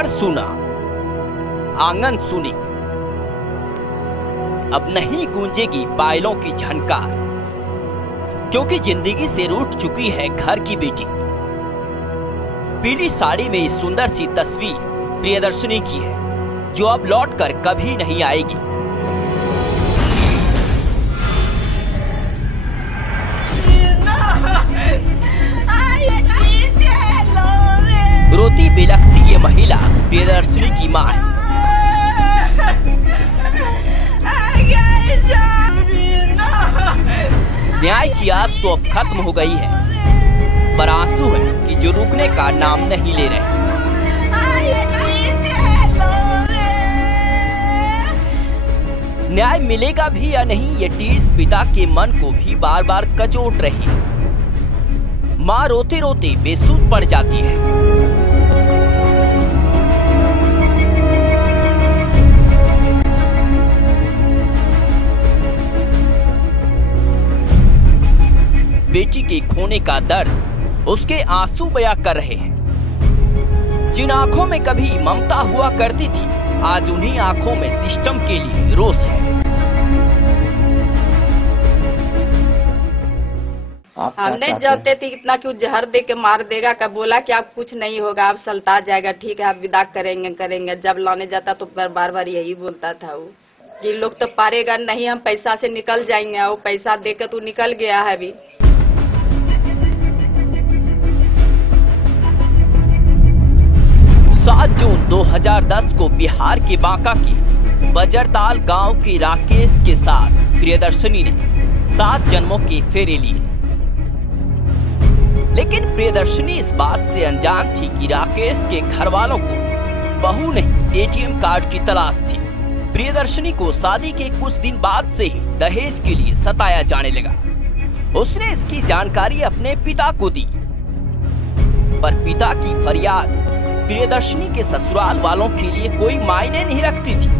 घर सुना, आंगन सुनी, अब नहीं गूंजेगी पायलों की झनकार, क्योंकि जिंदगी से रूठ चुकी है घर की बेटी। पीली साड़ी में इस सुंदर सी तस्वीर प्रियदर्शनी की है, जो अब लौटकर कभी नहीं आएगी। रोती बिलखती ये महिला प्रियदर्शनी की मां है। न्याय की आस तो अब खत्म हो गई है, पर आंसू है कि जो रुकने का नाम नहीं ले रहे। न्याय मिलेगा भी या नहीं, ये टीस पिता के मन को भी बार बार कचोट रही है। मां रोते रोते बेसुध पड़ जाती है। बेटी के खोने का दर्द उसके आंसू बयां कर रहे हैं। जिन आंखों में कभी ममता हुआ करती थी, आज उन्हीं आंखों में सिस्टम के लिए रोष है। हमने जानते थे इतना क्यों जहर दे के मार देगा, कब बोला कि आप कुछ नहीं होगा, आप सल्टा जाएगा, ठीक है आप विदा करेंगे। जब लाने जाता तो बार बार यही बोलता था वो, ये लोग तो पारेगा नहीं, हम पैसा से निकल जाएंगे। वो पैसा दे के तो निकल गया है अभी। 7 जून 2010 को बिहार के बांका के बजरताल गांव के राकेश के साथ प्रियदर्शनी ने 7 जन्मों के फेरे लिए। लेकिन प्रियदर्शनी इस बात से अनजान थी कि राकेश के घर वालों को बहू नहीं एटीएम कार्ड की तलाश थी। प्रियदर्शनी को शादी के कुछ दिन बाद से ही दहेज के लिए सताया जाने लगा। उसने इसकी जानकारी अपने पिता को दी, पर पिता की फरियाद प्रियदर्शनी के ससुराल वालों के लिए कोई मायने नहीं रखती थी।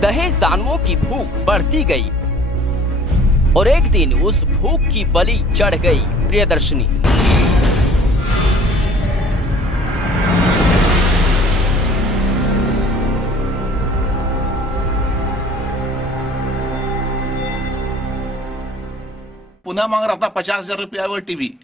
दहेज दानवों की भूख बढ़ती गई और एक दिन उस भूख की बलि चढ़ गई प्रियदर्शनी। पुनः मांग रहा था 50,000 रुपया वो टीवी,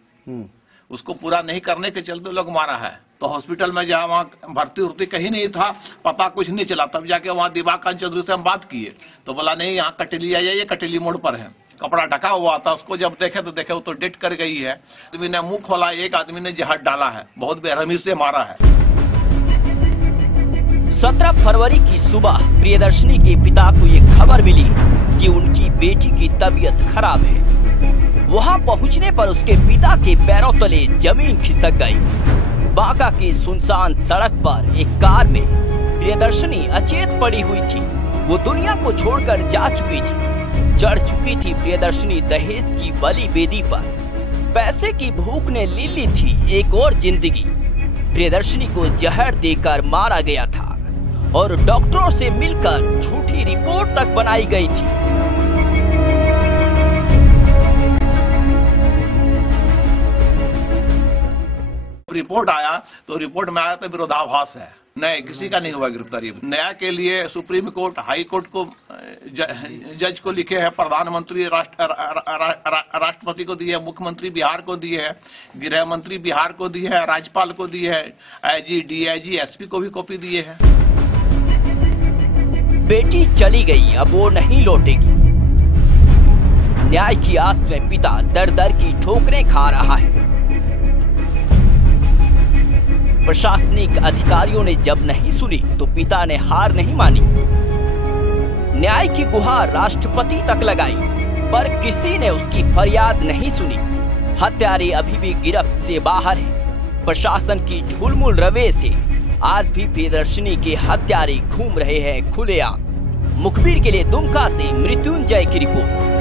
उसको पूरा नहीं करने के चलते लोग मारा है। तो हॉस्पिटल में जहाँ वहाँ भर्ती कहीं नहीं था, पता कुछ नहीं चला। तब जाके वहाँ दिवाकर चौधरी से हम बात किए तो बोला नहीं, यहाँ कटेली आ जाइए, कटेली मोड़ पर है। कपड़ा ढका हुआ था, उसको जब देखे तो देखे वो तो डेट कर गई है। आदमी ने मुंह खोला, एक आदमी ने जहर डाला है, बहुत बेरहमी से मारा है। 17 फरवरी की सुबह प्रियदर्शनी के पिता को ये खबर मिली कि उनकी बेटी की तबीयत खराब है। वहां पहुंचने पर उसके पिता के पैरों तले जमीन खिसक गई। बांका की सुनसान सड़क पर एक कार में प्रियदर्शनी अचेत पड़ी हुई थी। वो दुनिया को छोड़कर जा चुकी थी। चढ़ चुकी थी प्रियदर्शनी दहेज की बलि बेदी पर। पैसे की भूख ने ले ली थी एक और जिंदगी। प्रियदर्शनी को जहर देकर मारा गया था और डॉक्टरों से मिलकर झूठी रिपोर्ट तक बनाई गई थी। रिपोर्ट आया तो रिपोर्ट में आया तो विरोधाभास है, नहीं किसी का नहीं हुआ गिरफ्तारी। न्याय के लिए सुप्रीम कोर्ट, हाई कोर्ट को, जज को लिखे हैं, प्रधानमंत्री राष्ट्रपति को दिए है, मुख्यमंत्री बिहार को दिए है, गृह मंत्री बिहार को दिए है, राज्यपाल को दिए है, आईजी, डीआईजी, एसपी को भी कॉपी दिए है। बेटी चली गई, अब वो नहीं लौटेगी। न्याय की आस में पिता दर दर की ठोकरें खा रहा है। प्रशासनिक अधिकारियों ने जब नहीं सुनी तो पिता ने हार नहीं मानी। न्याय की गुहार राष्ट्रपति तक लगाई, पर किसी ने उसकी फरियाद नहीं सुनी। हत्यारे अभी भी गिरफ्त से बाहर है। प्रशासन की ढुलमुल रवैये से आज भी प्रियदर्शनी के हत्यारे घूम रहे हैं खुलेआम। मुखबिर के लिए दुमका से मृत्युंजय की रिपोर्ट।